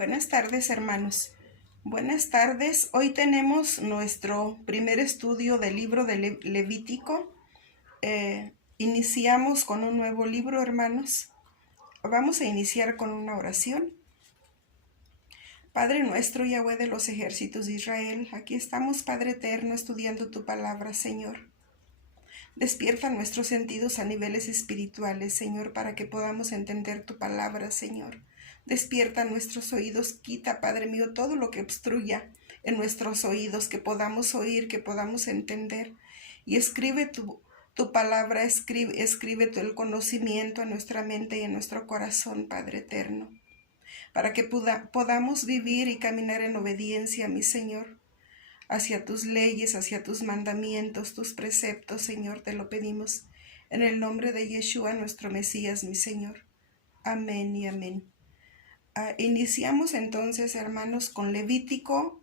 Buenas tardes, hermanos. Buenas tardes. Hoy tenemos nuestro primer estudio del libro de Levítico. Iniciamos con un nuevo libro, hermanos. Vamos a iniciar con una oración. Padre nuestro, Yahweh de los ejércitos de Israel, aquí estamos, Padre eterno, estudiando tu palabra, Señor. Despierta nuestros sentidos a niveles espirituales, Señor, para que podamos entender tu palabra, Señor. Despierta nuestros oídos, quita, Padre mío, todo lo que obstruya en nuestros oídos, que podamos oír, que podamos entender. Y escribe tu palabra, escribe el conocimiento en nuestra mente y en nuestro corazón, Padre eterno, para que podamos vivir y caminar en obediencia, mi Señor, hacia tus leyes, hacia tus mandamientos, tus preceptos, Señor, te lo pedimos. En el nombre de Yeshua, nuestro Mesías, mi Señor. Amén y amén. Iniciamos entonces, hermanos, con Levítico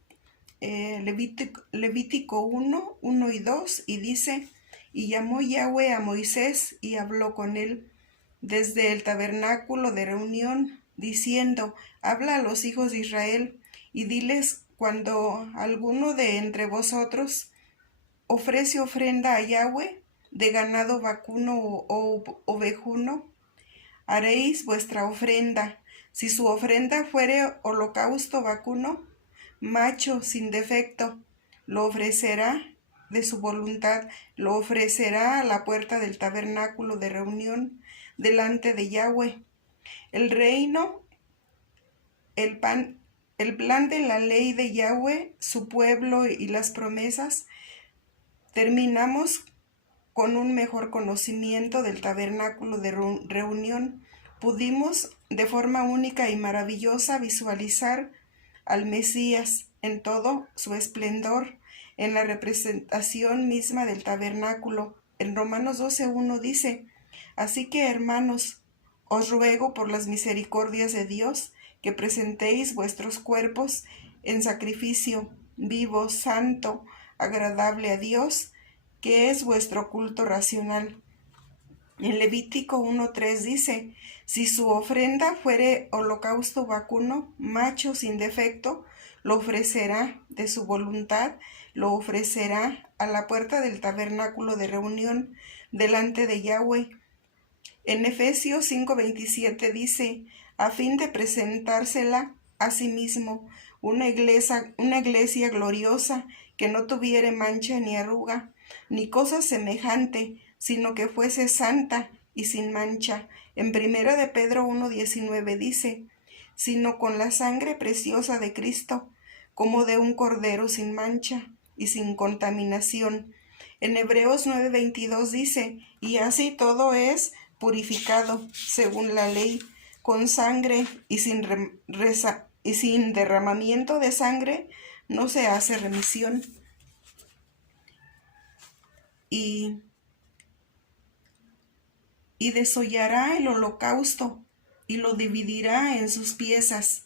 1, 1 y 2, y dice: Y llamó Yahweh a Moisés y habló con él desde el tabernáculo de reunión, diciendo: Habla a los hijos de Israel y diles: cuando alguno de entre vosotros ofrece ofrenda a Yahweh de ganado vacuno o ovejuno, haréis vuestra ofrenda. Si su ofrenda fuere holocausto vacuno, macho sin defecto, lo ofrecerá de su voluntad, lo ofrecerá a la puerta del tabernáculo de reunión, delante de Yahweh. El reino, el plan de la ley de Yahweh, su pueblo y las promesas. Terminamos con un mejor conocimiento del tabernáculo de reunión. Pudimos de forma única y maravillosa visualizar al Mesías en todo su esplendor, en la representación misma del tabernáculo. En Romanos 12:1 dice: Así que, hermanos, os ruego por las misericordias de Dios que presentéis vuestros cuerpos en sacrificio vivo, santo, agradable a Dios, que es vuestro culto racional. En Levítico 1:3 dice: Si su ofrenda fuere holocausto vacuno, macho sin defecto, lo ofrecerá de su voluntad, lo ofrecerá a la puerta del tabernáculo de reunión, delante de Yahweh. En Efesios 5:27 dice: a fin de presentársela a sí mismo, una iglesia gloriosa, que no tuviere mancha ni arruga, ni cosa semejante, sino que fuese santa y sin mancha. En Primera de Pedro 1:19 dice: sino con la sangre preciosa de Cristo, como de un cordero sin mancha y sin contaminación. En Hebreos 9:22 dice: y así todo es purificado según la ley, con sangre y sin derramamiento de sangre no se hace remisión. Y desollará el holocausto y lo dividirá en sus piezas.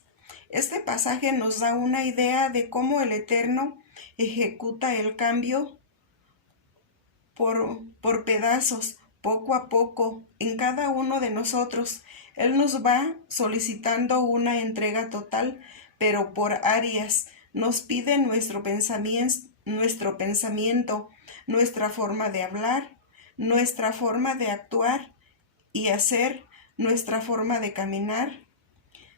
Este pasaje nos da una idea de cómo el Eterno ejecuta el cambio por pedazos, poco a poco, en cada uno de nosotros. Él nos va solicitando una entrega total, pero por áreas. Nos pide nuestro pensamiento, nuestra forma de hablar, nuestra forma de actuar y hacer, nuestra forma de caminar.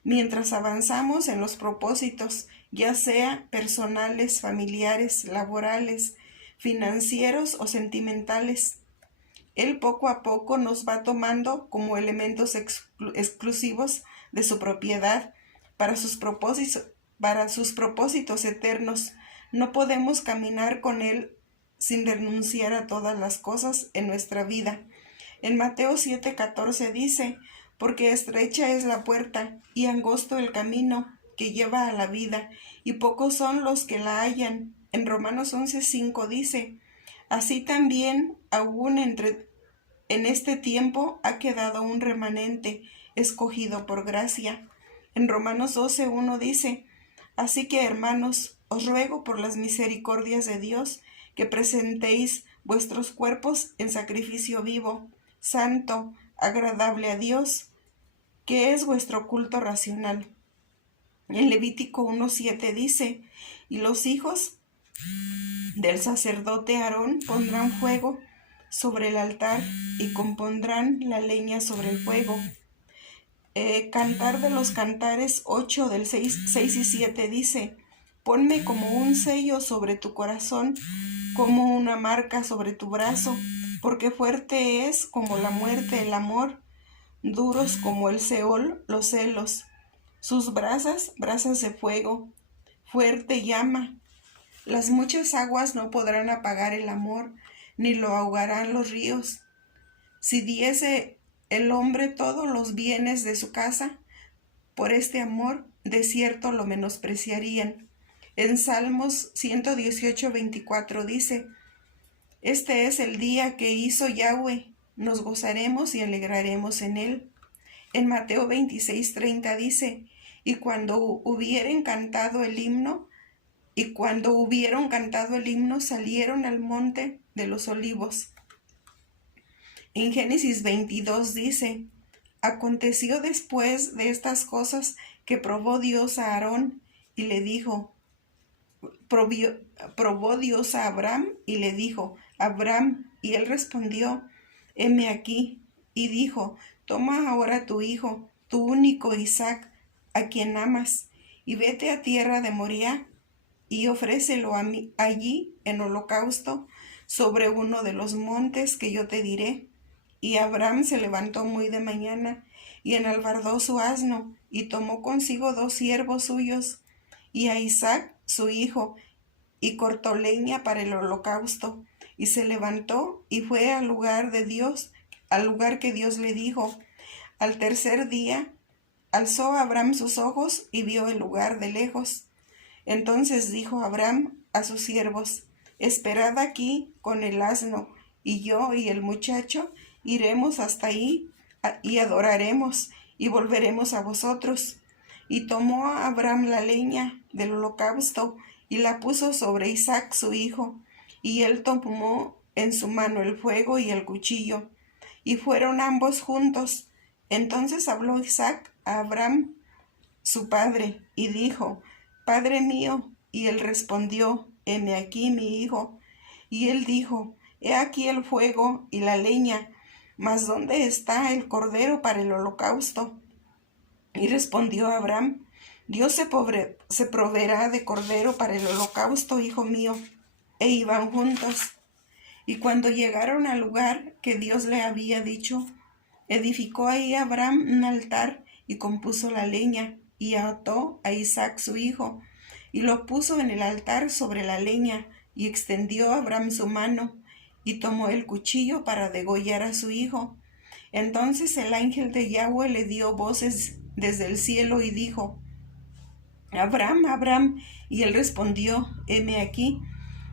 Mientras avanzamos en los propósitos, ya sea personales, familiares, laborales, financieros o sentimentales, Él poco a poco nos va tomando como elementos exclusivos de su propiedad para sus propósitos eternos. No podemos caminar con Él sin renunciar a todas las cosas en nuestra vida. En Mateo 7:14 dice: porque estrecha es la puerta y angosto el camino que lleva a la vida, y pocos son los que la hallan. En Romanos 11:5 dice: así también aún en este tiempo ha quedado un remanente escogido por gracia. En Romanos 12:1 dice: así que, hermanos, os ruego por las misericordias de Dios que presentéis vuestros cuerpos en sacrificio vivo, santo, agradable a Dios, que es vuestro culto racional. En Levítico 1:7 dice, y los hijos del sacerdote Aarón pondrán fuego sobre el altar y compondrán la leña sobre el fuego. Cantar de los Cantares 8 del 6 y 7 dice, ponme como un sello sobre tu corazón, como una marca sobre tu brazo, porque fuerte es como la muerte el amor, duros como el Seol los celos. Sus brasas de fuego, fuerte llama. Las muchas aguas no podrán apagar el amor, ni lo ahogarán los ríos. Si diese el hombre todos los bienes de su casa, por este amor, de cierto lo menospreciarían. En Salmos 118:24 dice, este es el día que hizo Yahweh, nos gozaremos y alegraremos en él. En Mateo 26:30 dice, y cuando hubieron cantado el himno, salieron al monte de los olivos. En Génesis 22 dice, aconteció después de estas cosas que probó Dios a Aarón y le dijo, probó Dios a Abraham y le dijo, Abraham, y él respondió, heme aquí, y dijo, toma ahora tu hijo, tu único Isaac, a quien amas, y vete a tierra de Moriah, y ofrécelo a mí allí en holocausto sobre uno de los montes que yo te diré. Y Abraham se levantó muy de mañana, y enalbardó su asno, y tomó consigo 2 siervos suyos, y a Isaac su hijo, y cortó leña para el holocausto, y se levantó y fue al lugar de Dios, al lugar que Dios le dijo. Al tercer día alzó Abraham sus ojos y vio el lugar de lejos. Entonces dijo Abraham a sus siervos, esperad aquí con el asno, y yo y el muchacho iremos hasta ahí y adoraremos, y volveremos a vosotros. Y tomó a Abraham la leña del holocausto, y la puso sobre Isaac su hijo, y él tomó en su mano el fuego y el cuchillo, y fueron ambos juntos. Entonces habló Isaac a Abraham, su padre, y dijo, Padre mío, y él respondió, heme aquí mi hijo. Y él dijo, he aquí el fuego y la leña, mas ¿dónde está el cordero para el holocausto? Y respondió Abraham, Dios se proveerá de cordero para el holocausto, hijo mío. E iban juntos. Y cuando llegaron al lugar que Dios le había dicho, edificó ahí Abraham un altar y compuso la leña, y ató a Isaac su hijo, y lo puso en el altar sobre la leña, y extendió Abraham su mano, y tomó el cuchillo para degollar a su hijo. Entonces el ángel de Yahweh le dio voces desde el cielo y dijo, Abraham, Abraham, y él respondió, heme aquí,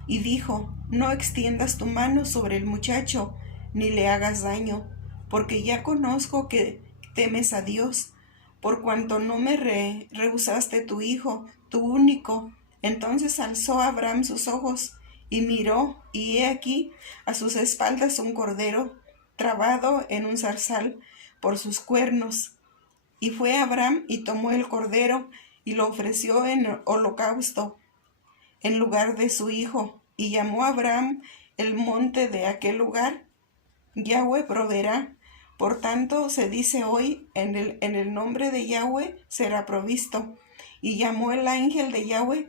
y dijo, no extiendas tu mano sobre el muchacho, ni le hagas daño, porque ya conozco que temes a Dios, por cuanto no me rehusaste tu hijo, tu único. Entonces alzó Abraham sus ojos, y miró, y he aquí a sus espaldas un cordero, trabado en un zarzal por sus cuernos. Y fue Abraham y tomó el cordero, y lo ofreció en holocausto, en lugar de su hijo, y llamó a Abraham el monte de aquel lugar, Yahweh proveerá. Por tanto, se dice hoy, en el nombre de Yahweh será provisto. Y llamó el ángel de Yahweh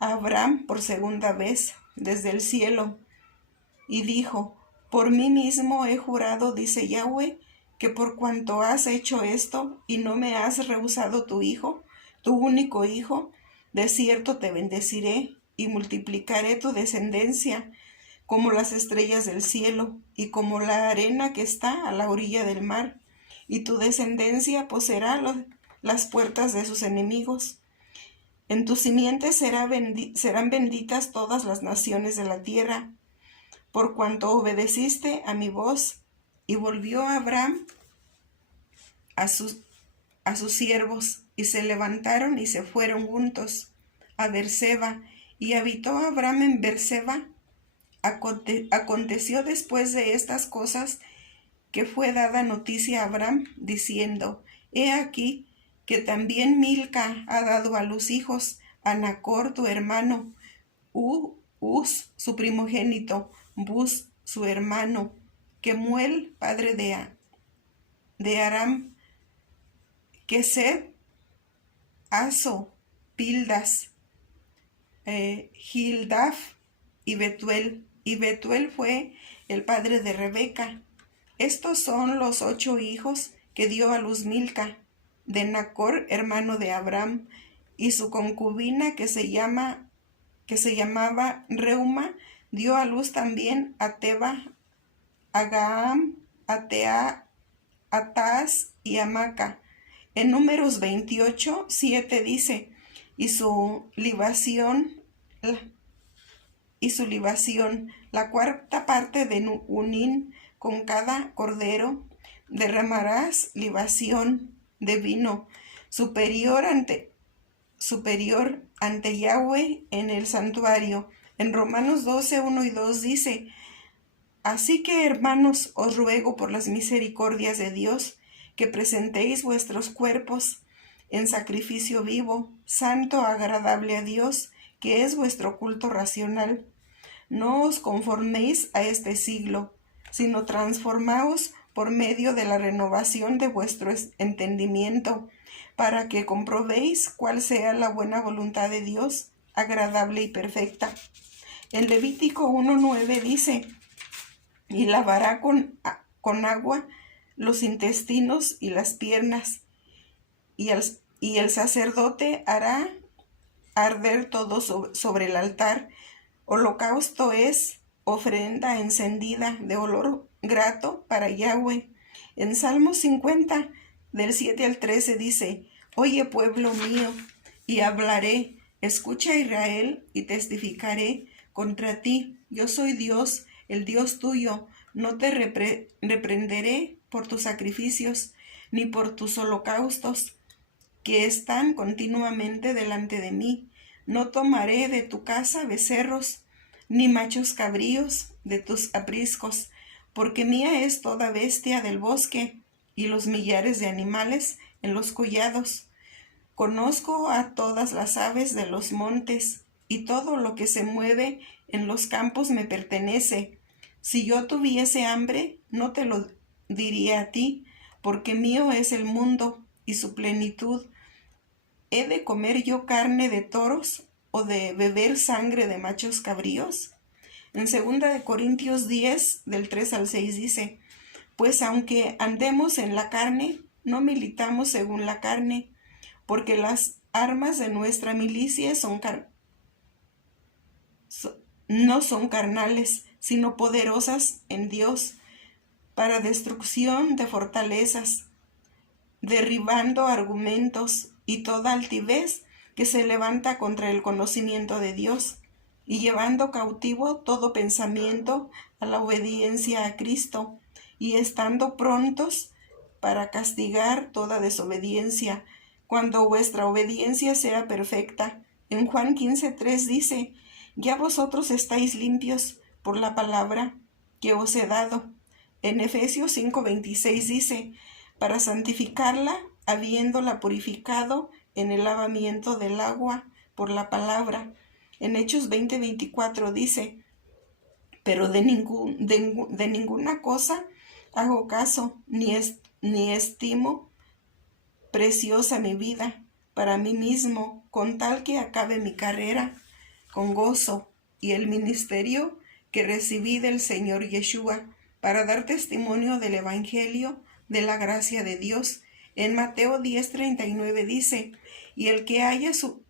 a Abraham por segunda vez desde el cielo, y dijo, por mí mismo he jurado, dice Yahweh, que por cuanto has hecho esto, y no me has rehusado tu hijo, tu único hijo, de cierto te bendeciré, y multiplicaré tu descendencia, como las estrellas del cielo, y como la arena que está a la orilla del mar, y tu descendencia poseerá las puertas de sus enemigos. En tu simiente serán benditas todas las naciones de la tierra, por cuanto obedeciste a mi voz. Y volvió Abraham a sus siervos, y se levantaron y se fueron juntos a Berseba, y habitó Abraham en Berseba. Aconteció después de estas cosas que fue dada noticia a Abraham, diciendo, he aquí, que también Milca ha dado a luz hijos, a Nacor tu hermano, Uz su primogénito, Buz su hermano, Kemuel padre de Aram, Kesed, Aso, Pildas, Gildaf y Betuel. Y Betuel fue el padre de Rebeca. Estos son los 8 hijos que dio a luz Milca, de Nacor, hermano de Abraham, y su concubina que se llamaba Reuma, dio a luz también a Teba, a Gaam, a Tea, a Taas y a Maca. En Números 28, 7 dice, y su libación, la cuarta parte de un con cada cordero, derramarás libación de vino superior ante Yahweh en el santuario. En Romanos 12, 1 y 2 dice, así que, hermanos, os ruego por las misericordias de Dios, que presentéis vuestros cuerpos en sacrificio vivo, santo, agradable a Dios, que es vuestro culto racional. No os conforméis a este siglo, sino transformaos por medio de la renovación de vuestro entendimiento, para que comprobéis cuál sea la buena voluntad de Dios, agradable y perfecta. En Levítico 1:9 dice, y lavará con agua los intestinos y las piernas, y el sacerdote hará arder todo sobre el altar. Holocausto es ofrenda encendida de olor grato para Yahweh. En Salmo 50, del 7 al 13 dice, oye pueblo mío, y hablaré, escucha Israel, y testificaré contra ti. Yo soy Dios, el Dios tuyo. No te reprenderé por tus sacrificios, ni por tus holocaustos, que están continuamente delante de mí. No tomaré de tu casa becerros, ni machos cabríos de tus apriscos, porque mía es toda bestia del bosque, y los millares de animales en los collados. Conozco a todas las aves de los montes, y todo lo que se mueve en los campos me pertenece. Si yo tuviese hambre, no te lo diría a ti, porque mío es el mundo y su plenitud. ¿He de comer yo carne de toros o de beber sangre de machos cabríos? En 2 Corintios 10, del 3 al 6 dice, pues aunque andemos en la carne, no militamos según la carne, porque las armas de nuestra milicia no son carnales, sino poderosas en Dios, para destrucción de fortalezas, derribando argumentos y toda altivez que se levanta contra el conocimiento de Dios, y llevando cautivo todo pensamiento a la obediencia a Cristo, y estando prontos para castigar toda desobediencia, cuando vuestra obediencia sea perfecta. En Juan 15:3 dice, ya vosotros estáis limpios por la palabra que os he dado. En Efesios 5:26 dice, para santificarla, habiéndola purificado en el lavamiento del agua por la palabra. En Hechos 20:24 dice, pero de ninguna cosa hago caso, ni estimo preciosa mi vida para mí mismo, con tal que acabe mi carrera con gozo y el ministerio que recibí del Señor Yeshua, para dar testimonio del Evangelio de la gracia de Dios. En Mateo 10:39 dice, y el que haya su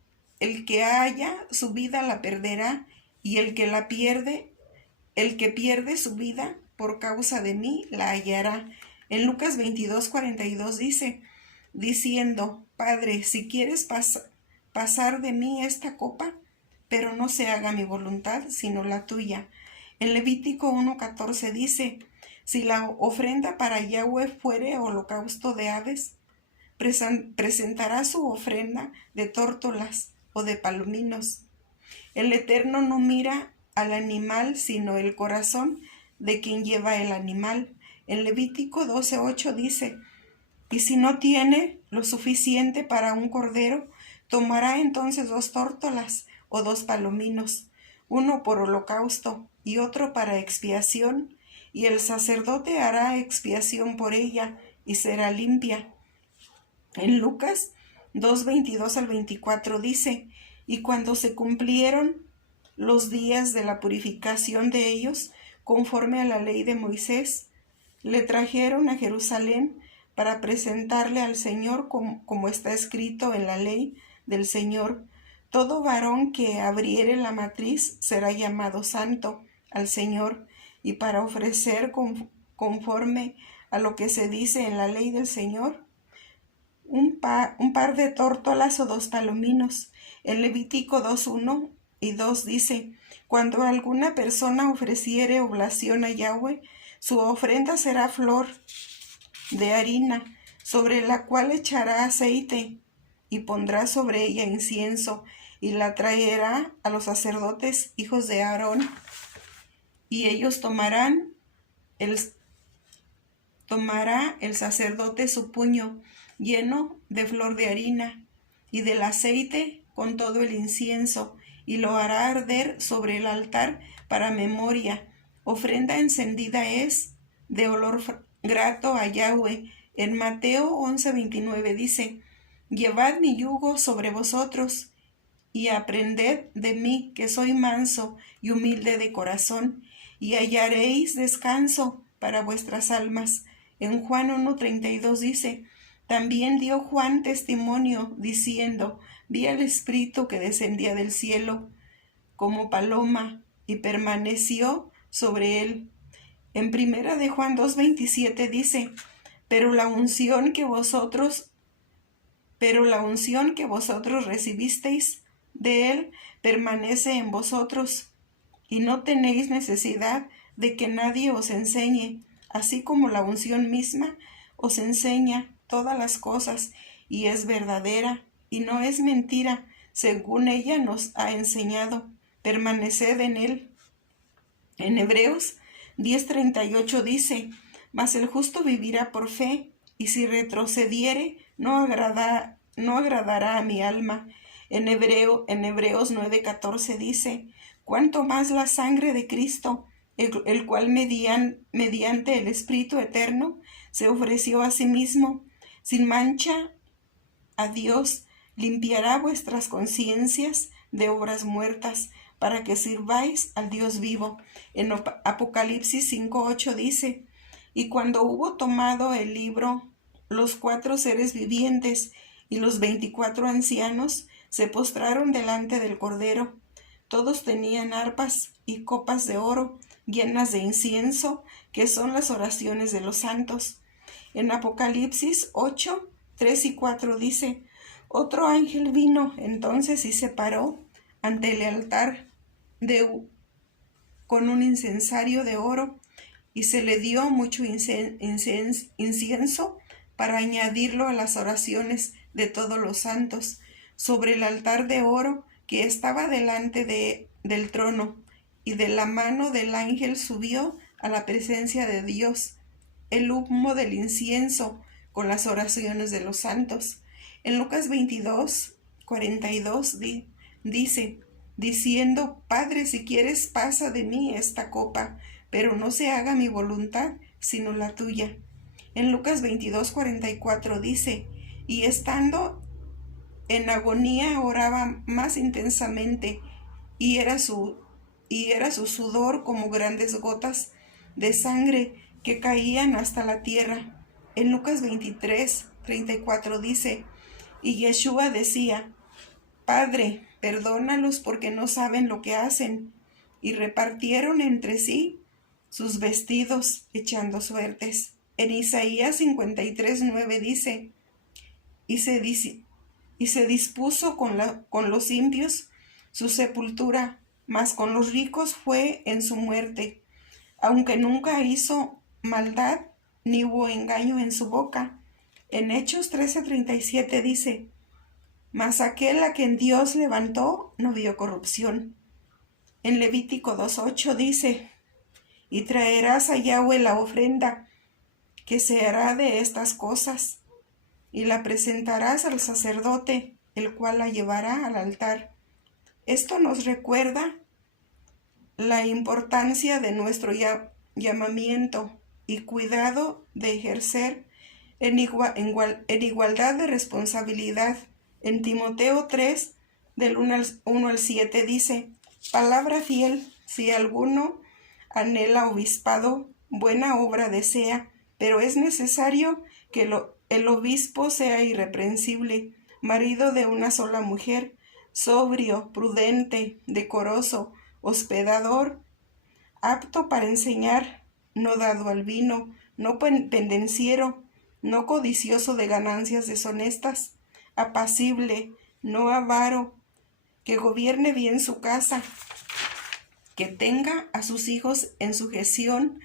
vida la perderá, y el que pierde su vida por causa de mí la hallará. En Lucas 22:42 dice, diciendo, Padre, si quieres pasar de mí esta copa, pero no se haga mi voluntad, sino la tuya. En Levítico 1:14 dice, si la ofrenda para Yahweh fuere holocausto de aves, presentará su ofrenda de tórtolas o de palominos. El Eterno no mira al animal, sino el corazón de quien lleva el animal. En Levítico 12:8 dice, Y si no tiene lo suficiente para un cordero, tomará entonces 2 tórtolas o 2 palominos, uno por holocausto y otro para expiación, y el sacerdote hará expiación por ella y será limpia. En Lucas 2:22 al 24 dice, y cuando se cumplieron los días de la purificación de ellos, conforme a la ley de Moisés, le trajeron a Jerusalén para presentarle al Señor como está escrito en la ley del Señor. Todo varón que abriere la matriz será llamado santo al Señor, y para ofrecer conforme a lo que se dice en la ley del Señor, un par de tórtolas o 2 palominos. En Levítico 2:1 y 2 dice, cuando alguna persona ofreciere oblación a Yahweh, su ofrenda será flor de harina, sobre la cual echará aceite, y pondrá sobre ella incienso, y la traerá a los sacerdotes, hijos de Aarón, y ellos tomará el sacerdote su puño lleno de flor de harina y del aceite con todo el incienso, y lo hará arder sobre el altar para memoria. Ofrenda encendida es de olor grato a Yahweh. En Mateo 11:29 dice, llevad mi yugo sobre vosotros y aprended de mí, que soy manso y humilde de corazón, y hallaréis descanso para vuestras almas. En Juan 1:32 dice, también dio Juan testimonio, diciendo, vi al Espíritu que descendía del cielo como paloma, y permaneció sobre él. En primera de Juan 2:27 dice, pero la unción que vosotros recibisteis de él permanece en vosotros, y no tenéis necesidad de que nadie os enseñe, así como la unción misma os enseña todas las cosas, y es verdadera, y no es mentira, según ella nos ha enseñado. Permaneced en él. En Hebreos 10:38 dice, mas el justo vivirá por fe, y si retrocediere, no agradará a mi alma. En Hebreos 9:14 dice, cuanto más la sangre de Cristo, el cual mediante el Espíritu Eterno se ofreció a sí mismo, sin mancha a Dios, limpiará vuestras conciencias de obras muertas, para que sirváis al Dios vivo. En Apocalipsis 5:8 dice, y cuando hubo tomado el libro, los 4 seres vivientes y los 24 ancianos se postraron delante del Cordero. Todos tenían arpas y copas de oro llenas de incienso, que son las oraciones de los santos. En Apocalipsis 8:3 y 4 dice, otro ángel vino entonces y se paró ante el altar con un incensario de oro, y se le dio mucho incienso para añadirlo a las oraciones de todos los santos, sobre el altar de oro que estaba delante del trono, y de la mano del ángel subió a la presencia de Dios el humo del incienso con las oraciones de los santos. En Lucas 22:42 dice, diciendo, Padre, si quieres, pasa de mí esta copa, pero no se haga mi voluntad, sino la tuya. En Lucas 22:44 dice, y estando en agonía oraba más intensamente, y era su sudor como grandes gotas de sangre que caían hasta la tierra. En Lucas 23:34 dice, y Yeshua decía, Padre, perdónalos porque no saben lo que hacen. Y repartieron entre sí sus vestidos, echando suertes. En Isaías 53:9 dice, y se dispuso con los impios su sepultura, mas con los ricos fue en su muerte, aunque nunca hizo maldad, ni hubo engaño en su boca. En Hechos 13:37 dice, mas aquel a quien Dios levantó no vio corrupción. En Levítico 2:8 dice, y traerás a Yahweh la ofrenda que se hará de estas cosas, y la presentarás al sacerdote, el cual la llevará al altar. Esto nos recuerda la importancia de nuestro llamamiento y cuidado de ejercer en igualdad de responsabilidad. En Timoteo 3, del 1 al 7 dice: palabra fiel, si alguno anhela obispado, buena obra desea, pero es necesario que el obispo sea irreprensible, marido de una sola mujer, sobrio, prudente, decoroso, hospedador, apto para enseñar, no dado al vino, no pendenciero, no codicioso de ganancias deshonestas, apacible, no avaro, que gobierne bien su casa, que tenga a sus hijos en sujeción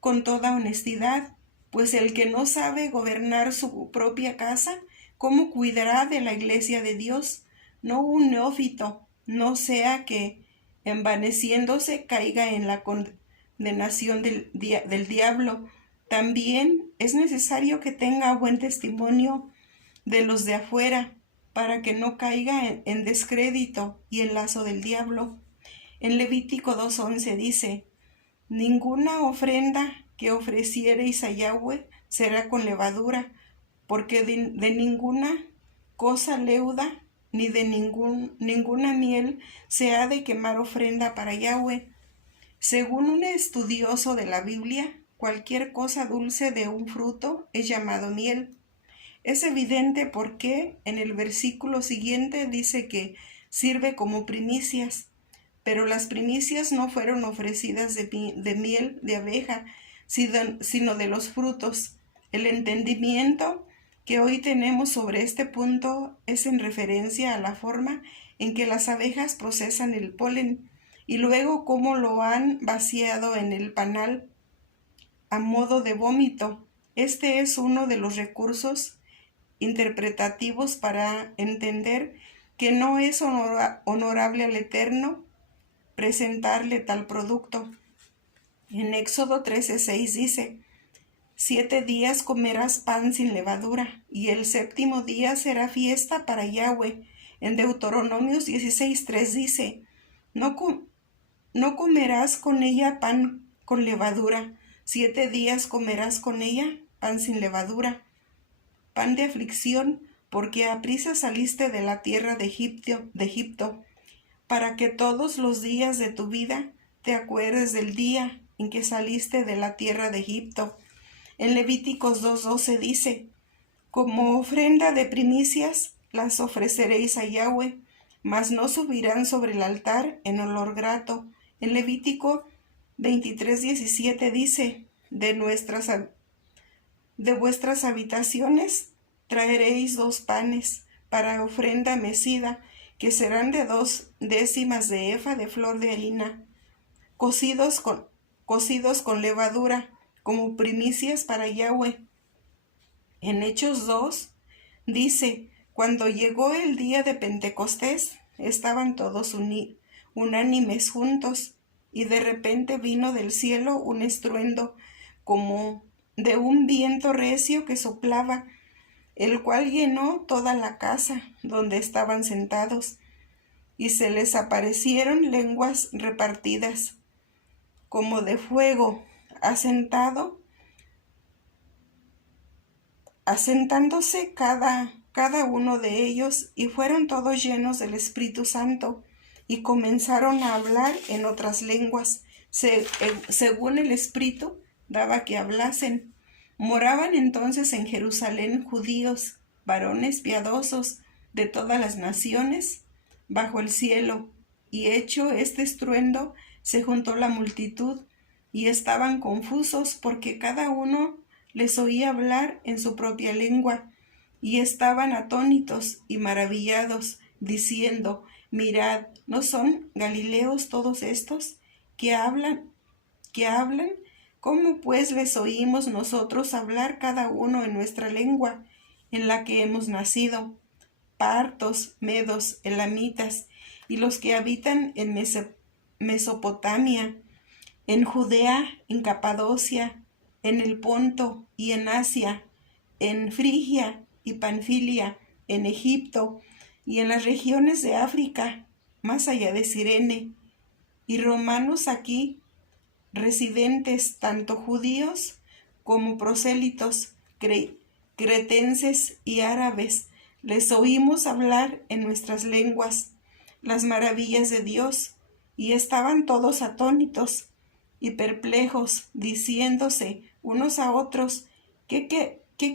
con toda honestidad, pues el que no sabe gobernar su propia casa, ¿cómo cuidará de la iglesia de Dios? No un neófito, no sea que, envaneciéndose, caiga en la condenación del diablo. También es necesario que tenga buen testimonio de los de afuera, para que no caiga en descrédito y en lazo del diablo. En Levítico 2:11 dice: ninguna ofrenda que ofreciereis a Yahweh será con levadura, porque de ninguna cosa leuda ni de ninguna miel se ha de quemar ofrenda para Yahweh. Según un estudioso de la Biblia, cualquier cosa dulce de un fruto es llamado miel. Es evidente porque en el versículo siguiente dice que sirve como primicias, pero las primicias no fueron ofrecidas de miel de abeja, sino de los frutos. El entendimiento que hoy tenemos sobre este punto es en referencia a la forma en que las abejas procesan el polen y luego cómo lo han vaciado en el panal a modo de vómito. Este es uno de los recursos interpretativos para entender que no es honorable al Eterno presentarle tal producto. En Éxodo 13:6 dice: 7 días comerás pan sin levadura, y el séptimo día será fiesta para Yahweh. En Deuteronomios 16:3 dice: no comerás con ella pan con levadura, 7 días comerás con ella pan sin levadura, pan de aflicción, porque aprisa saliste de la tierra de Egipto, para que todos los días de tu vida te acuerdes del día en que saliste de la tierra de Egipto. En Levíticos 2:12 dice: como ofrenda de primicias las ofreceréis a Yahweh, mas no subirán sobre el altar en olor grato. En Levítico 23:17 dice: de vuestras habitaciones traeréis 2 panes para ofrenda mecida, que serán de 2 décimas de efa de flor de harina, cocidos con levadura, como primicias para Yahweh. En Hechos 2 dice: cuando llegó el día de Pentecostés, estaban todos unánimes juntos, y de repente vino del cielo un estruendo como de un viento recio que soplaba, el cual llenó toda la casa donde estaban sentados, y se les aparecieron lenguas repartidas, como de fuego, asentándose cada uno de ellos, y fueron todos llenos del Espíritu Santo, y comenzaron a hablar en otras lenguas, según el Espíritu daba que hablasen. Moraban entonces en Jerusalén judíos, varones piadosos de todas las naciones bajo el cielo, y hecho este estruendo, se juntó la multitud, y estaban confusos, porque cada uno les oía hablar en su propia lengua, y estaban atónitos y maravillados, diciendo: mirad, ¿no son galileos todos estos que hablan? ¿Cómo pues les oímos nosotros hablar cada uno en nuestra lengua, en la que hemos nacido? Partos, medos, elamitas, y los que habitan en Mesopotamia, en Judea, en Capadocia, en el Ponto y en Asia, en Frigia y Panfilia, en Egipto, y en las regiones de África, más allá de Cirene, y romanos aquí, residentes, tanto judíos como prosélitos, cretenses y árabes, les oímos hablar en nuestras lenguas las maravillas de Dios, y estaban todos atónitos y perplejos, diciéndose unos a otros, ¿qué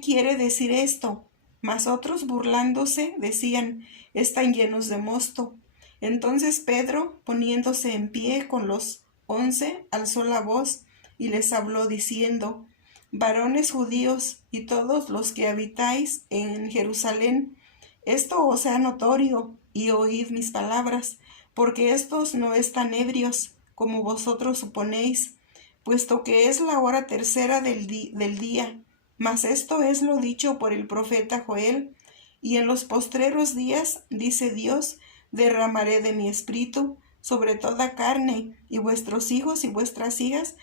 quiere decir esto? Mas otros, burlándose, decían, están llenos de mosto. Entonces Pedro, poniéndose en pie con los 11, alzó la voz y les habló diciendo, varones judíos y todos los que habitáis en Jerusalén, esto os sea notorio, y oíd mis palabras, porque estos no están ebrios, como vosotros suponéis, puesto que es la hora tercera del día. Mas esto es lo dicho por el profeta Joel, y en los postreros días, dice Dios, derramaré de mi espíritu sobre toda carne, y vuestros hijos y vuestras hijas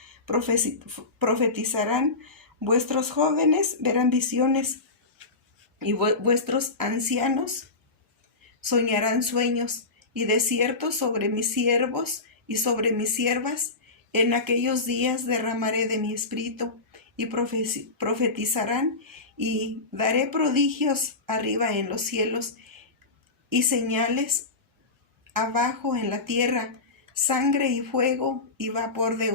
profetizarán, vuestros jóvenes verán visiones, y vuestros ancianos soñarán sueños, y de cierto sobre mis siervos y sobre mis siervas en aquellos días derramaré de mi espíritu, y profetizarán, y daré prodigios arriba en los cielos, y señales abajo en la tierra, sangre y fuego y vapor de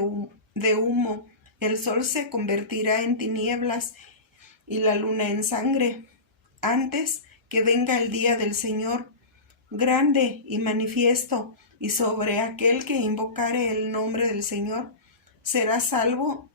humo. El sol se convertirá en tinieblas y la luna en sangre, antes que venga el día del Señor, grande y manifiesto, y sobre aquel que invocare el nombre del Señor será salvo.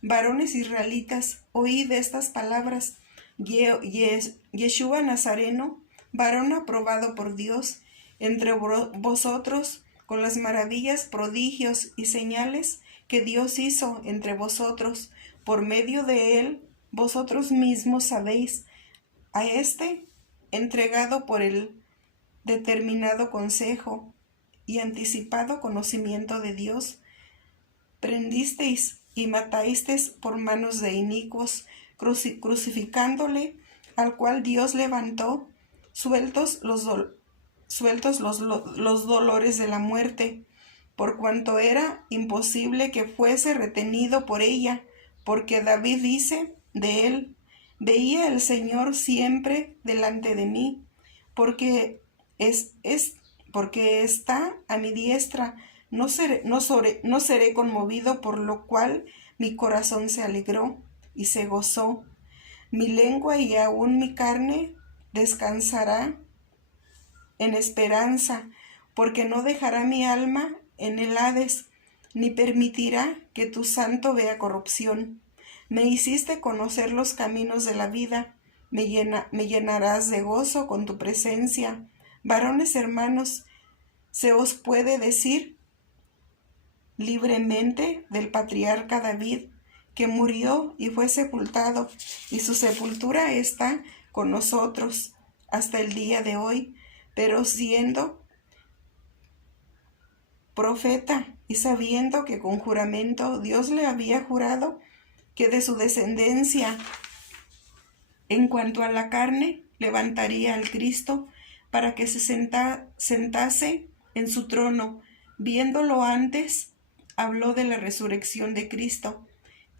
Varones israelitas, oíd estas palabras. Yeshua Nazareno, varón aprobado por Dios, entre vosotros, con las maravillas, prodigios y señales que Dios hizo entre vosotros, por medio de él, vosotros mismos sabéis, a este, entregado por el determinado consejo y anticipado conocimiento de Dios, prendisteis y matasteis por manos de inicuos, crucificándole, al cual Dios levantó, sueltos los dolores de la muerte, por cuanto era imposible que fuese retenido por ella, porque David dice de él, veía el Señor siempre delante de mí, porque está a mi diestra, no seré conmovido, por lo cual mi corazón se alegró y se gozó. Mi lengua y aún mi carne descansará en esperanza, porque no dejará mi alma en el Hades, ni permitirá que tu santo vea corrupción. Me hiciste conocer los caminos de la vida, me llenarás de gozo con tu presencia. Varones hermanos, se os puede decir libremente del patriarca David, que murió y fue sepultado, y su sepultura está con nosotros hasta el día de hoy, pero siendo profeta y sabiendo que con juramento Dios le había jurado que de su descendencia, en cuanto a la carne, levantaría al Cristo para que se sentase en su trono, viéndolo antes, habló de la resurrección de Cristo,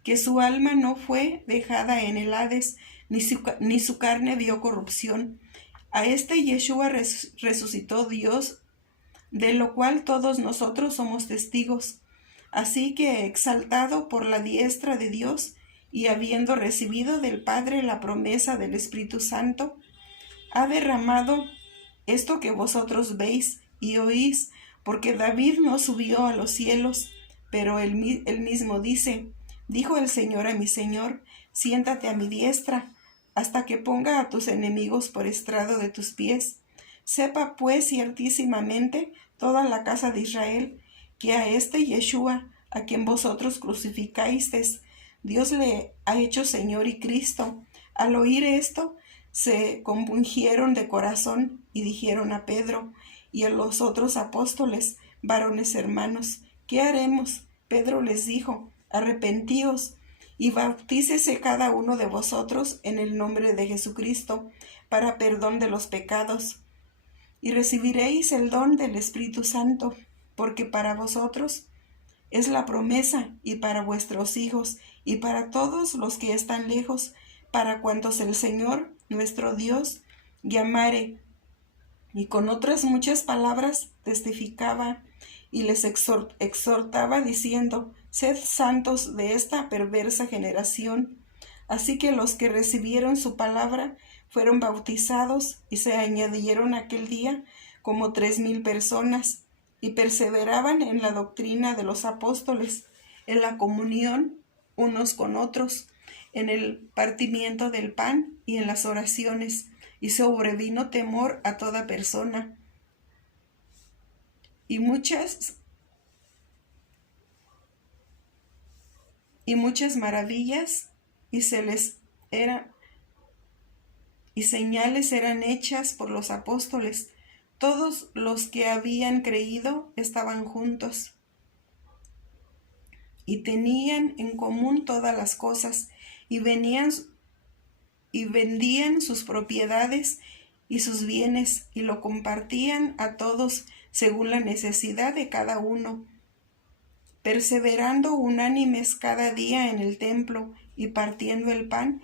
que su alma no fue dejada en el Hades, ni su carne vio corrupción. A este Yeshua resucitó Dios, de lo cual todos nosotros somos testigos. Así que, exaltado por la diestra de Dios, y habiendo recibido del Padre la promesa del Espíritu Santo, ha derramado esto que vosotros veis y oís, porque David no subió a los cielos, pero él mismo dice, dijo el Señor a mi Señor, siéntate a mi diestra, hasta que ponga a tus enemigos por estrado de tus pies. Sepa pues ciertísimamente toda la casa de Israel, que a este Yeshua, a quien vosotros crucificasteis, Dios le ha hecho Señor y Cristo. Al oír esto, se compungieron de corazón y dijeron a Pedro y a los otros apóstoles, varones hermanos, ¿qué haremos? Pedro les dijo, arrepentíos y bautícese cada uno de vosotros en el nombre de Jesucristo para perdón de los pecados, y recibiréis el don del Espíritu Santo, porque para vosotros es la promesa, y para vuestros hijos, y para todos los que están lejos, para cuantos el Señor, nuestro Dios, llamare. Y con otras muchas palabras testificaba y les exhortaba diciendo: sed santos de esta perversa generación. Así que los que recibieron su palabra fueron bautizados, y se añadieron aquel día como 3,000 personas, y perseveraban en la doctrina de los apóstoles, en la comunión unos con otros, en el partimiento del pan y en las oraciones, y sobrevino temor a toda persona. Y muchas maravillas y señales eran hechas por los apóstoles. Todos los que habían creído estaban juntos y tenían en común todas las cosas, y vendían sus propiedades y sus bienes, y lo compartían a todos según la necesidad de cada uno, perseverando unánimes cada día en el templo, y partiendo el pan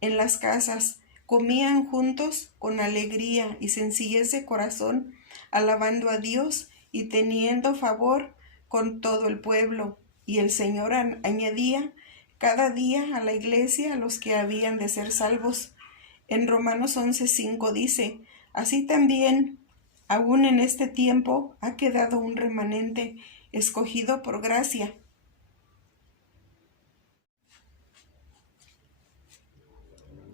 en las casas, comían juntos con alegría y sencillez de corazón, alabando a Dios y teniendo favor con todo el pueblo. Y el Señor añadía cada día a la iglesia a los que habían de ser salvos. En Romanos 11:5 dice: así también, aún en este tiempo, ha quedado un remanente escogido por gracia.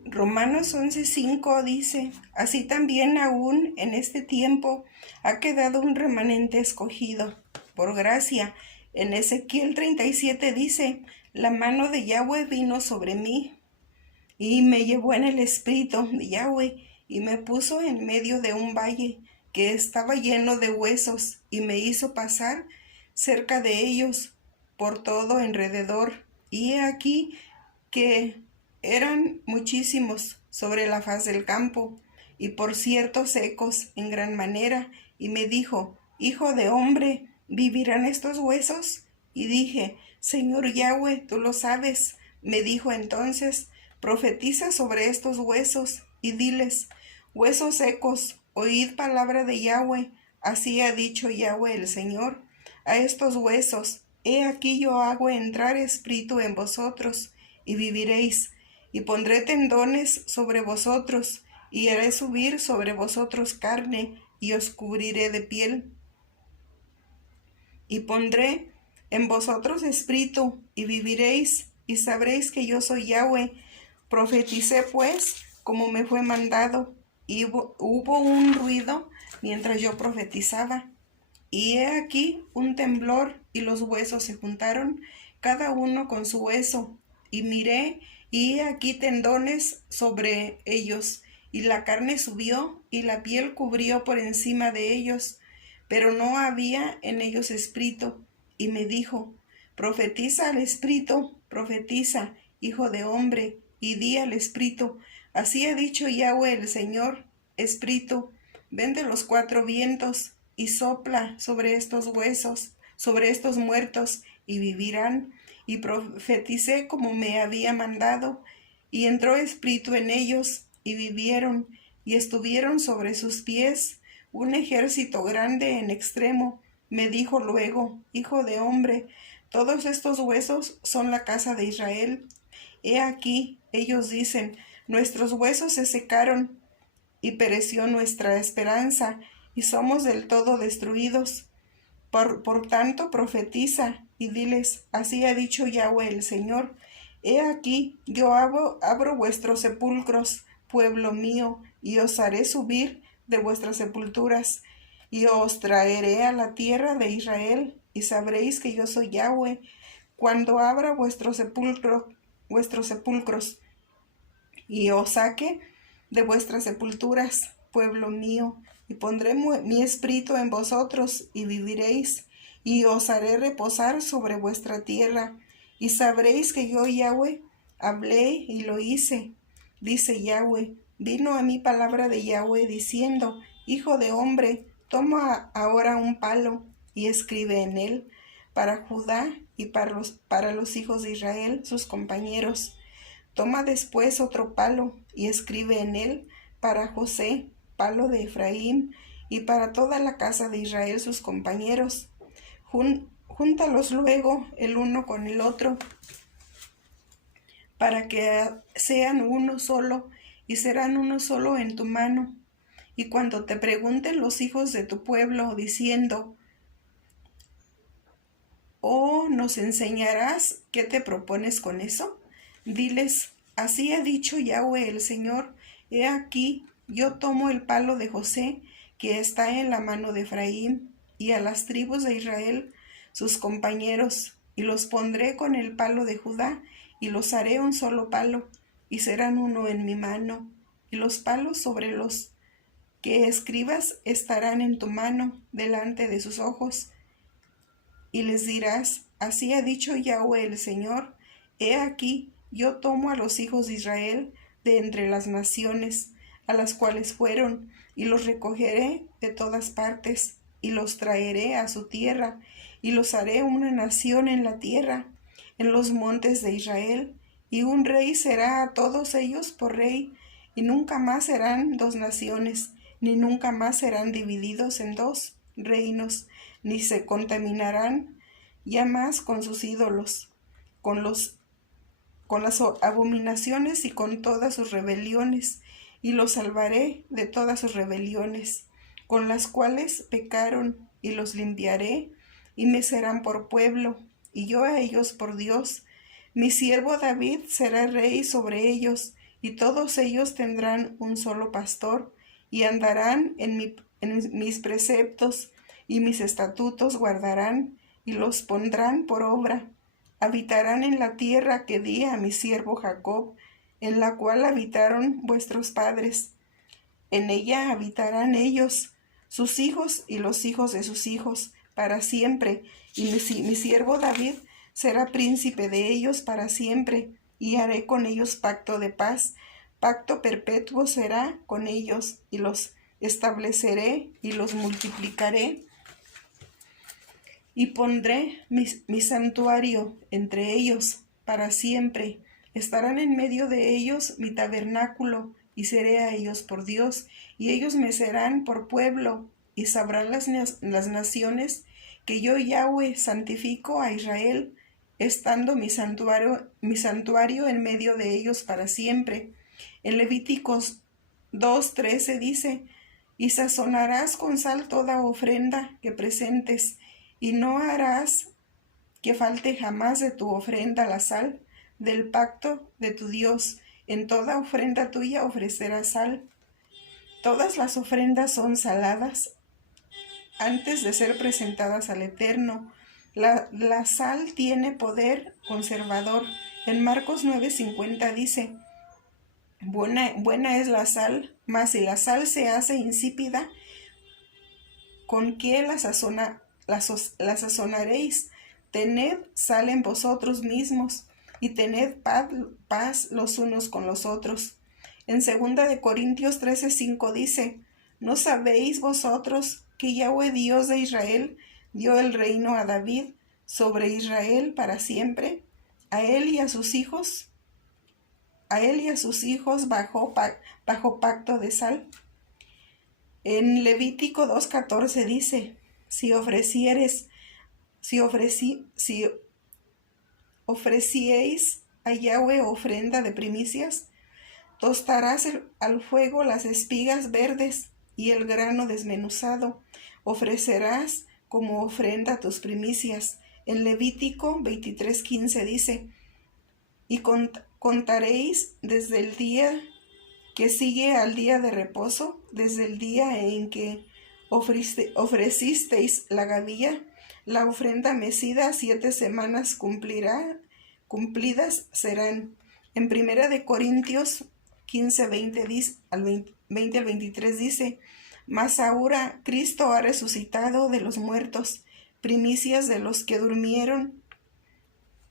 Romanos 11:5 dice: así también aún en este tiempo ha quedado un remanente escogido por gracia. En Ezequiel 37 dice: la mano de Yahweh vino sobre mí, y me llevó en el espíritu de Yahweh, y me puso en medio de un valle que estaba lleno de huesos, y me hizo pasar cerca de ellos por todo alrededor. Y he aquí que eran muchísimos sobre la faz del campo, y por cierto secos en gran manera. Y me dijo: hijo de hombre, ¿vivirán estos huesos? Y dije: Señor Yahweh, tú lo sabes. Me dijo entonces: profetiza sobre estos huesos, y diles: huesos secos, oíd palabra de Yahweh. Así ha dicho Yahweh el Señor a estos huesos: he aquí yo hago entrar espíritu en vosotros, y viviréis, y pondré tendones sobre vosotros, y haré subir sobre vosotros carne, y os cubriré de piel, y pondré en vosotros espíritu, y viviréis, y sabréis que yo soy Yahweh. Profeticé pues como me fue mandado, y hubo un ruido mientras yo profetizaba, y he aquí un temblor, y los huesos se juntaron, cada uno con su hueso. Y miré, y he aquí tendones sobre ellos, y la carne subió, y la piel cubrió por encima de ellos, pero no había en ellos espíritu. Y me dijo: profetiza al espíritu, profetiza, hijo de hombre, y di al espíritu: así ha dicho Yahweh el Señor, espíritu, ven de los 4 vientos, y sopla sobre estos huesos, sobre estos muertos, y vivirán. Y profeticé como me había mandado, y entró espíritu en ellos, y vivieron, y estuvieron sobre sus pies un ejército grande en extremo. Me dijo luego: hijo de hombre, todos estos huesos son la casa de Israel. He aquí, ellos dicen: nuestros huesos se secaron, y pereció nuestra esperanza, y somos del todo destruidos. Por tanto, profetiza, y diles: así ha dicho Yahweh el Señor: he aquí, yo abro vuestros sepulcros, pueblo mío, y os haré subir de vuestras sepulturas, y os traeré a la tierra de Israel, y sabréis que yo soy Yahweh, cuando abra vuestros sepulcros, y os saque de vuestras sepulturas, pueblo mío, y pondré mi espíritu en vosotros, y viviréis, y os haré reposar sobre vuestra tierra, Y sabréis que yo, Yahweh, hablé y lo hice, dice Yahweh. Vino a mí palabra de Yahweh diciendo, Hijo de hombre, toma ahora un palo y escribe en él para Judá y para los hijos de Israel, sus compañeros. Toma después otro palo y escribe en él para José, palo de Efraín, y para toda la casa de Israel, sus compañeros. Júntalos luego el uno con el otro, para que sean uno solo, y serán uno solo en tu mano. Y cuando te pregunten los hijos de tu pueblo, diciendo, ¿o nos enseñarás qué te propones con eso? Diles, así ha dicho Yahweh el Señor, he aquí, yo tomo el palo de José, que está en la mano de Efraín, y a las tribus de Israel, sus compañeros, y los pondré con el palo de Judá, y los haré un solo palo, y serán uno en mi mano, y los palos sobre los que escribas estarán en tu mano, delante de sus ojos. Y les dirás, así ha dicho Yahweh el Señor, he aquí, yo tomo a los hijos de Israel de entre las naciones, a las cuales fueron, y los recogeré de todas partes, y los traeré a su tierra, y los haré una nación en la tierra, en los montes de Israel, y un rey será a todos ellos por rey, y nunca más serán dos naciones, ni nunca más serán divididos en dos reinos, ni se contaminarán ya más con sus ídolos, con las abominaciones y con todas sus rebeliones, y los salvaré de todas sus rebeliones, con las cuales pecaron, y los limpiaré, y me serán por pueblo, y yo a ellos por Dios. Mi siervo David será rey sobre ellos, y todos ellos tendrán un solo pastor, y andarán en mis preceptos, y mis estatutos guardarán, y los pondrán por obra. Habitarán en la tierra que di a mi siervo Jacob, en la cual habitaron vuestros padres. En ella habitarán ellos, sus hijos y los hijos de sus hijos, para siempre, y mi siervo David será príncipe de ellos para siempre, y haré con ellos pacto de paz, pacto perpetuo será con ellos, y los estableceré y los multiplicaré, y pondré mi santuario entre ellos para siempre. Estarán en medio de ellos mi tabernáculo, y seré a ellos por Dios, y ellos me serán por pueblo, y sabrán las naciones que yo, Yahweh, santifico a Israel, estando mi santuario en medio de ellos para siempre. En Levíticos 2:13 dice, y sazonarás con sal toda ofrenda que presentes, y no harás que falte jamás de tu ofrenda la sal del pacto de tu Dios. En toda ofrenda tuya ofrecerás sal. Todas las ofrendas son saladas antes de ser presentadas al Eterno. La sal tiene poder conservador. En Marcos 9:50 dice, buena es la sal, mas si la sal se hace insípida, ¿con qué la sazonaréis? Tened sal en vosotros mismos, y tened paz los unos con los otros. En 2 Corintios 13:5 dice, ¿no sabéis vosotros que Yahweh Dios de Israel dio el reino a David sobre Israel para siempre? A él y a sus hijos bajo pacto de sal. En Levítico 2:14 dice, si ofrecieis a Yahweh ofrenda de primicias, tostarás al fuego las espigas verdes y el grano desmenuzado, ofrecerás como ofrenda tus primicias. En Levítico 23:15 dice, y contaréis desde el día que sigue al día de reposo, desde el día en que ofrecisteis la gavilla, la ofrenda mecida 7 semanas cumplidas serán. En 1 Corintios 15:20 al 23 dice, mas ahora Cristo ha resucitado de los muertos, primicias de los que durmieron.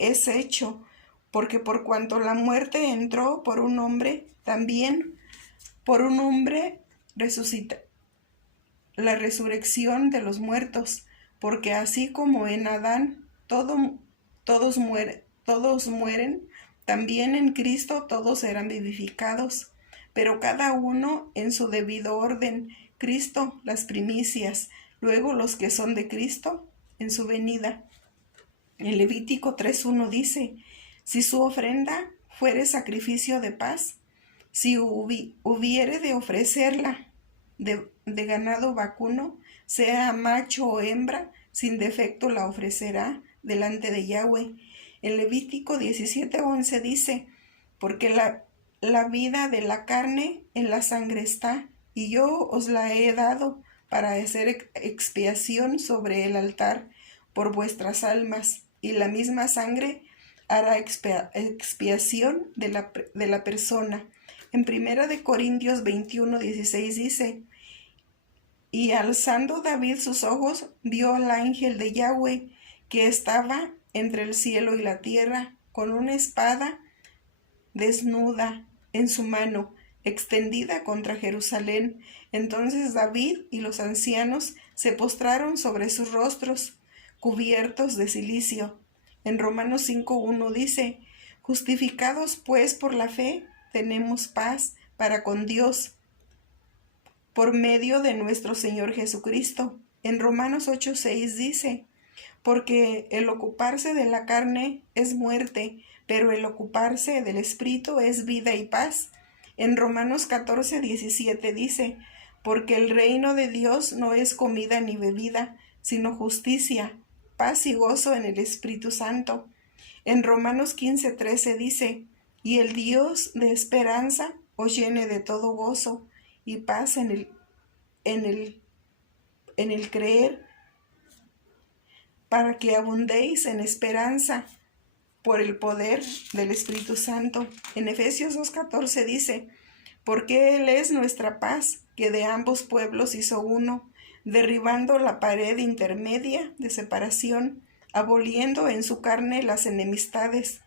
es hecho, porque por cuanto la muerte entró por un hombre, también por un hombre resucita la resurrección de los muertos, porque así como en Adán todos mueren, también en Cristo todos serán vivificados, pero cada uno en su debido orden, Cristo las primicias, luego los que son de Cristo en su venida. En Levítico 3:1 dice: si su ofrenda fuere sacrificio de paz, si hubiere de ofrecerla de ganado vacuno, sea macho o hembra, sin defecto la ofrecerá delante de Yahweh. En Levítico 17:11 dice: porque la vida de la carne en la sangre está, y yo os la he dado para hacer expiación sobre el altar por vuestras almas, y la misma sangre hará expiación de la persona. En 1 Corintios 21:16 dice: y alzando David sus ojos, vio al ángel de Yahweh, que estaba entre el cielo y la tierra, con una espada desnuda en su mano, extendida contra Jerusalén. Entonces David y los ancianos se postraron sobre sus rostros, cubiertos de cilicio. En Romanos 5:1 dice: justificados pues por la fe, tenemos paz para con Dios, por medio de nuestro Señor Jesucristo. En Romanos 8:6 dice: porque el ocuparse de la carne es muerte, pero el ocuparse del Espíritu es vida y paz. En Romanos 14:17 dice: porque el reino de Dios no es comida ni bebida, sino justicia, paz y gozo en el Espíritu Santo. En Romanos 15:13 dice: y el Dios de esperanza os llene de todo gozo y paz en el creer, para que abundéis en esperanza por el poder del Espíritu Santo. En Efesios 2:14 dice: porque Él es nuestra paz, que de ambos pueblos hizo uno, derribando la pared intermedia de separación, aboliendo en su carne las enemistades,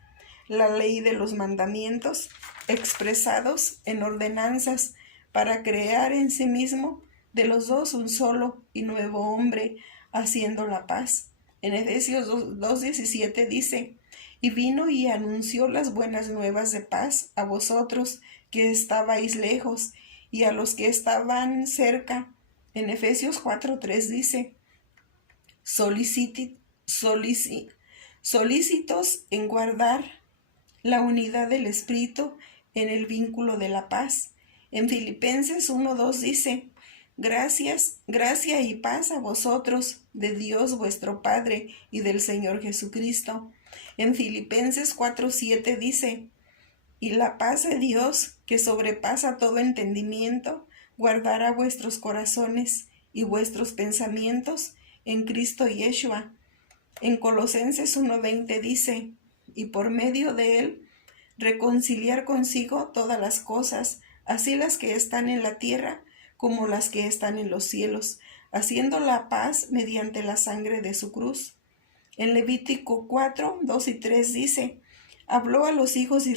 la ley de los mandamientos expresados en ordenanzas, para crear en sí mismo de los dos un solo y nuevo hombre, haciendo la paz. En Efesios 2:17 dice: y vino y anunció las buenas nuevas de paz a vosotros que estabais lejos, y a los que estaban cerca. En Efesios 4:3 dice: solícitos en guardar la unidad del Espíritu en el vínculo de la paz. En Filipenses 1:2 dice: gracia y paz a vosotros, de Dios vuestro Padre y del Señor Jesucristo. En Filipenses 4:7 dice: y la paz de Dios, que sobrepasa todo entendimiento, guardará vuestros corazones y vuestros pensamientos en Cristo Yeshua. En Colosenses 1:20 dice: y por medio de él reconciliar consigo todas las cosas, así las que están en la tierra como las que están en los cielos, haciendo la paz mediante la sangre de su cruz. En Levítico 4:2 y 3 dice: habla a los hijos de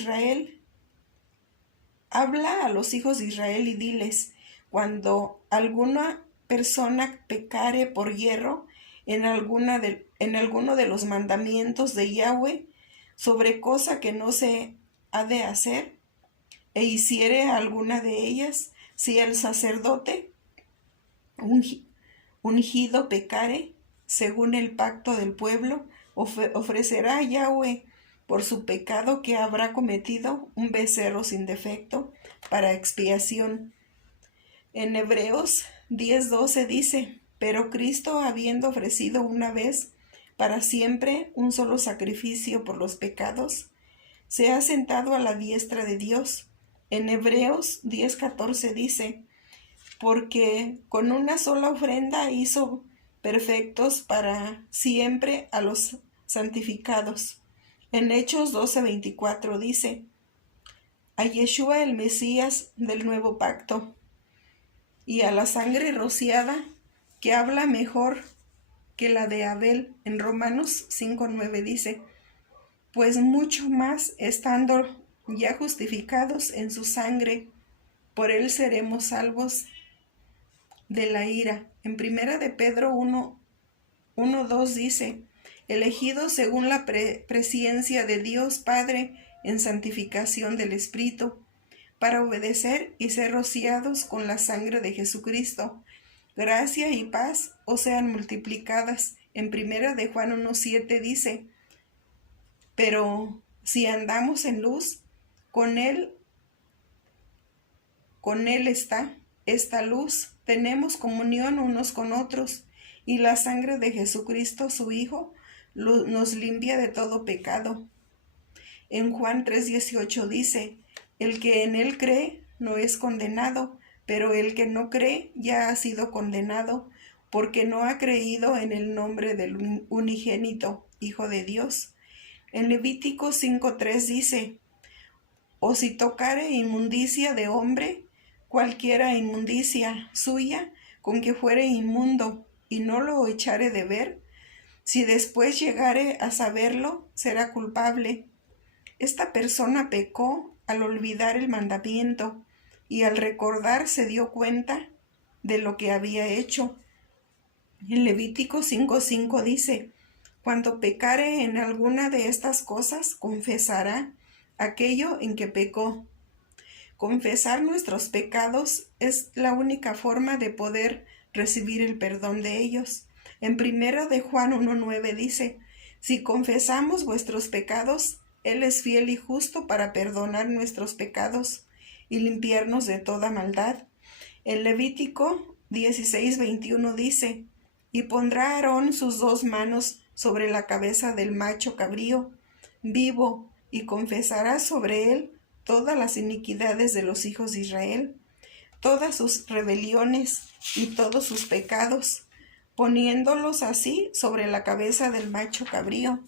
Israel y diles: cuando alguna persona pecare por hierro en alguno de los mandamientos de Yahweh, sobre cosa que no se ha de hacer, e hiciere alguna de ellas, si el sacerdote ungido pecare, según el pacto del pueblo, ofrecerá a Yahweh por su pecado que habrá cometido un becerro sin defecto para expiación. En Hebreos 10:12 dice: pero Cristo, habiendo ofrecido una vez para siempre un solo sacrificio por los pecados, se ha sentado a la diestra de Dios. En Hebreos 10:14 dice: porque con una sola ofrenda hizo perfectos para siempre a los santificados. En Hechos 12:24 dice: a Yeshua el Mesías del nuevo pacto, y a la sangre rociada, que habla mejor que la de Abel. En Romanos 5:9 dice: pues mucho más estando ya justificados en su sangre, por él seremos salvos de la ira. En primera de Pedro 1:2 dice, elegidos según la presciencia de Dios Padre en santificación del Espíritu, para obedecer y ser rociados con la sangre de Jesucristo. Gracia y paz os sean multiplicadas. En primera de Juan 1:7 dice, pero si andamos en luz, con él está esta luz, tenemos comunión unos con otros, y la sangre de Jesucristo, su Hijo, nos limpia de todo pecado. En Juan 3:18 dice, el que en él cree no es condenado, pero el que no cree ya ha sido condenado, porque no ha creído en el nombre del unigénito Hijo de Dios. En Levítico 5:3 dice, o si tocare inmundicia de hombre, cualquiera inmundicia suya, con que fuere inmundo, y no lo echare de ver, si después llegare a saberlo, será culpable. Esta persona pecó al olvidar el mandamiento, y al recordar se dio cuenta de lo que había hecho. En Levítico 5:5 dice, cuando pecare en alguna de estas cosas, confesará aquello en que pecó. Confesar nuestros pecados es la única forma de poder recibir el perdón de ellos. En primera de Juan 1:9 dice, si confesamos vuestros pecados, Él es fiel y justo para perdonar nuestros pecados y limpiarnos de toda maldad. En Levítico 16:21 dice, y pondrá Aarón sus 2 manos sobre la cabeza del macho cabrío vivo, y confesará sobre él todas las iniquidades de los hijos de Israel, todas sus rebeliones y todos sus pecados, poniéndolos así sobre la cabeza del macho cabrío,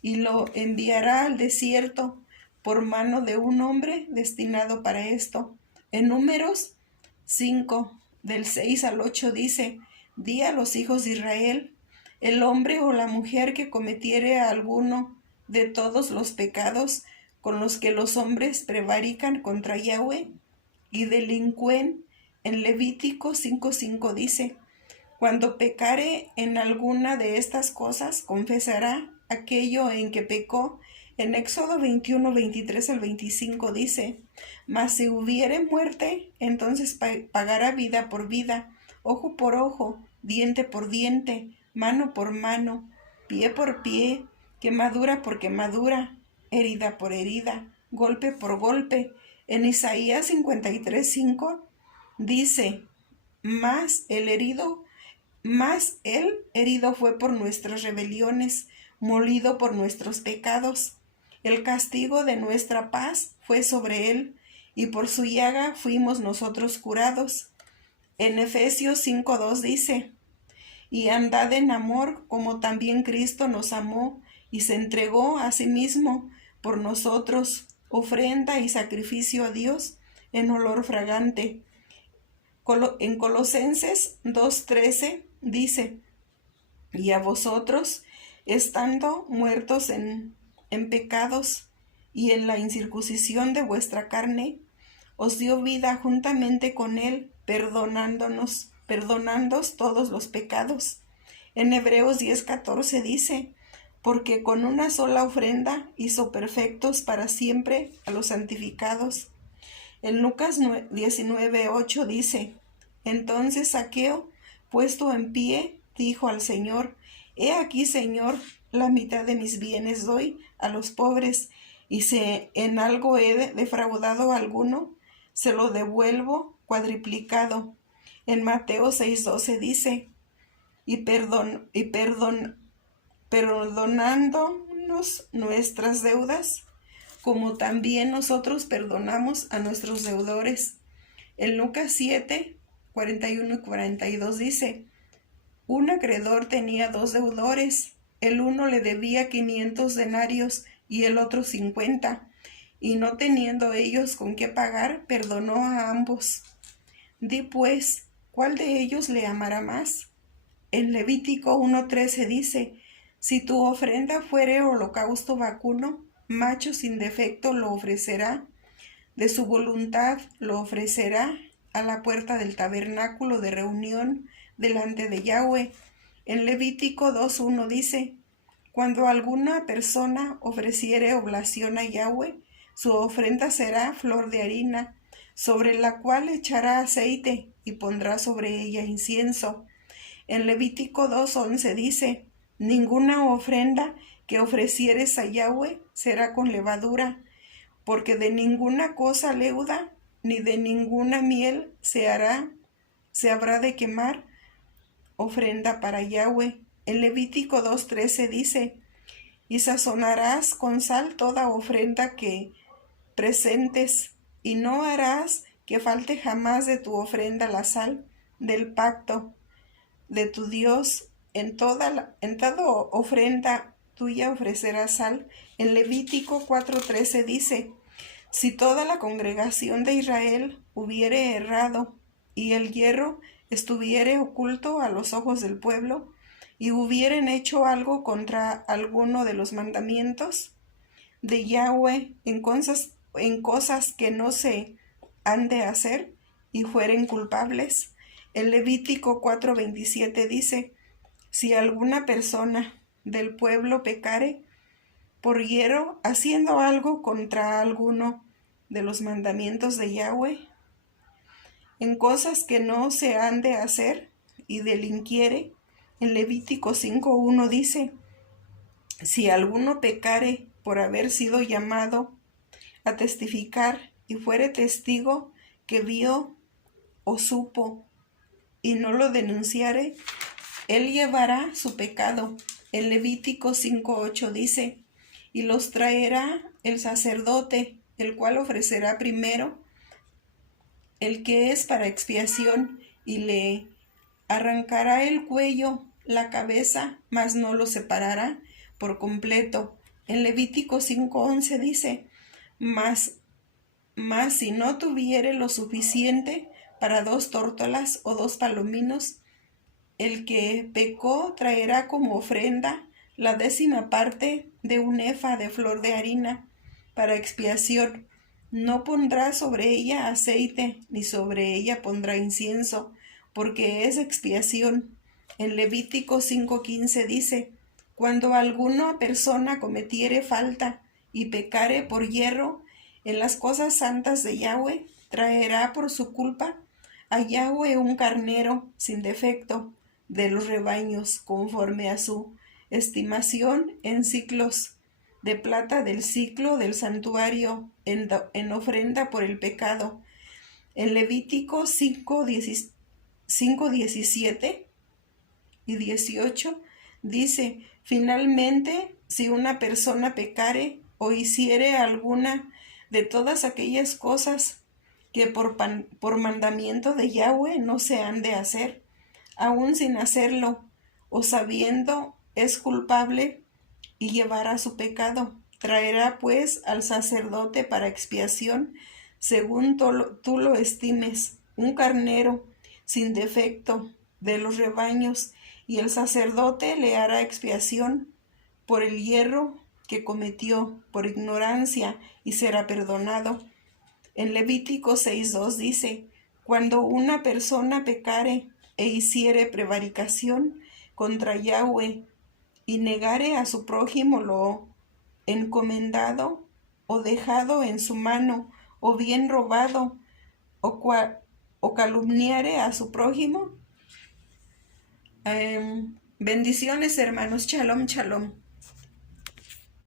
y lo enviará al desierto por mano de un hombre destinado para esto. En Números 5, del 6 al 8 dice, di a los hijos de Israel, el hombre o la mujer que cometiere alguno de todos los pecados con los que los hombres prevarican contra Yahweh y delinquen. En Levítico 5:5 dice, cuando pecare en alguna de estas cosas, confesará aquello en que pecó. En Éxodo 21:23 al 25 dice, mas si hubiere muerte, entonces pagará vida por vida, ojo por ojo, diente por diente, mano por mano, pie por pie, quemadura por quemadura, herida por herida, golpe por golpe. En Isaías 53:5 dice, mas el herido fue por nuestras rebeliones, molido por nuestros pecados. El castigo de nuestra paz fue sobre él, y por su llaga fuimos nosotros curados. En Efesios 5:2 dice, y andad en amor, como también Cristo nos amó, y se entregó a sí mismo por nosotros, ofrenda y sacrificio a Dios en olor fragante. En Colosenses 2:13 dice, y a vosotros, estando muertos en pecados y en la incircuncisión de vuestra carne, os dio vida juntamente con él, perdonándonos todos los pecados. En Hebreos 10:14 dice, porque con una sola ofrenda hizo perfectos para siempre a los santificados. En Lucas 19:8 dice, entonces Zaqueo, puesto en pie, dijo al Señor, he aquí, Señor, la mitad de mis bienes doy a los pobres, y si en algo he defraudado a alguno, se lo devuelvo cuadriplicado. En Mateo 6:12 dice, perdonándonos nuestras deudas, como también nosotros perdonamos a nuestros deudores. En Lucas 7:41 y 42 dice, un acreedor tenía 2 deudores, el uno le debía 500 denarios y el otro 50, y no teniendo ellos con qué pagar, perdonó a ambos. Di pues, ¿cuál de ellos le amará más? En Levítico 1:13 dice, Si tu ofrenda fuere holocausto vacuno, macho sin defecto lo ofrecerá, de su voluntad lo ofrecerá a la puerta del tabernáculo de reunión delante de Yahweh. En Levítico 2:1 dice: cuando alguna persona ofreciere oblación a Yahweh, su ofrenda será flor de harina, sobre la cual echará aceite y pondrá sobre ella incienso. En Levítico 2:11 dice: ninguna ofrenda que ofrecieres a Yahweh será con levadura, porque de ninguna cosa leuda ni de ninguna miel se habrá de quemar ofrenda para Yahweh. En Levítico 2:13 dice: y sazonarás con sal toda ofrenda que presentes, y no harás que falte jamás de tu ofrenda la sal del pacto de tu Dios. En toda ofrenda tuya ofrecerás sal. En Levítico 4:13 dice: si toda la congregación de Israel hubiere errado, y el hierro estuviere oculto a los ojos del pueblo, y hubieren hecho algo contra alguno de los mandamientos de Yahweh en cosas que no se han de hacer, y fueren culpables. El Levítico 4:27 dice: si alguna persona del pueblo pecare por hierro, haciendo algo contra alguno de los mandamientos de Yahweh, en cosas que no se han de hacer, y delinquiere, en Levítico 5:1 dice: si alguno pecare por haber sido llamado a testificar, y fuere testigo que vio o supo, y no lo denunciare, él llevará su pecado. En Levítico 5:8 dice: y los traerá el sacerdote, el cual ofrecerá primero el que es para expiación, y le arrancará el cuello, la cabeza, mas no lo separará por completo. En Levítico 5:11 dice: mas si no tuviere lo suficiente para 2 tórtolas o 2 palominos, el que pecó traerá como ofrenda la 10ª parte de un efa de flor de harina para expiación. No pondrá sobre ella aceite, ni sobre ella pondrá incienso, porque es expiación. En Levítico 5:15 dice: cuando alguna persona cometiere falta y pecare por hierro en las cosas santas de Yahweh, traerá por su culpa a Yahweh un carnero sin defecto de los rebaños, conforme a su estimación, en ciclos de plata del ciclo del santuario, en ofrenda por el pecado. En Levítico 5:17 y 18 dice: finalmente, si una persona pecare o hiciere alguna de todas aquellas cosas que por mandamiento de Yahweh no se han de hacer, aun sin hacerlo, o sabiendo, es culpable y llevará su pecado. Traerá pues al sacerdote para expiación, según tú lo estimes, un carnero sin defecto de los rebaños, y el sacerdote le hará expiación por el hierro que cometió por ignorancia, y será perdonado. En Levítico 6:2 dice: cuando una persona pecare e hiciere prevaricación contra Yahweh, y negare a su prójimo lo encomendado, o dejado en su mano, o bien robado, o calumniare a su prójimo. Bendiciones, hermanos. Shalom, shalom.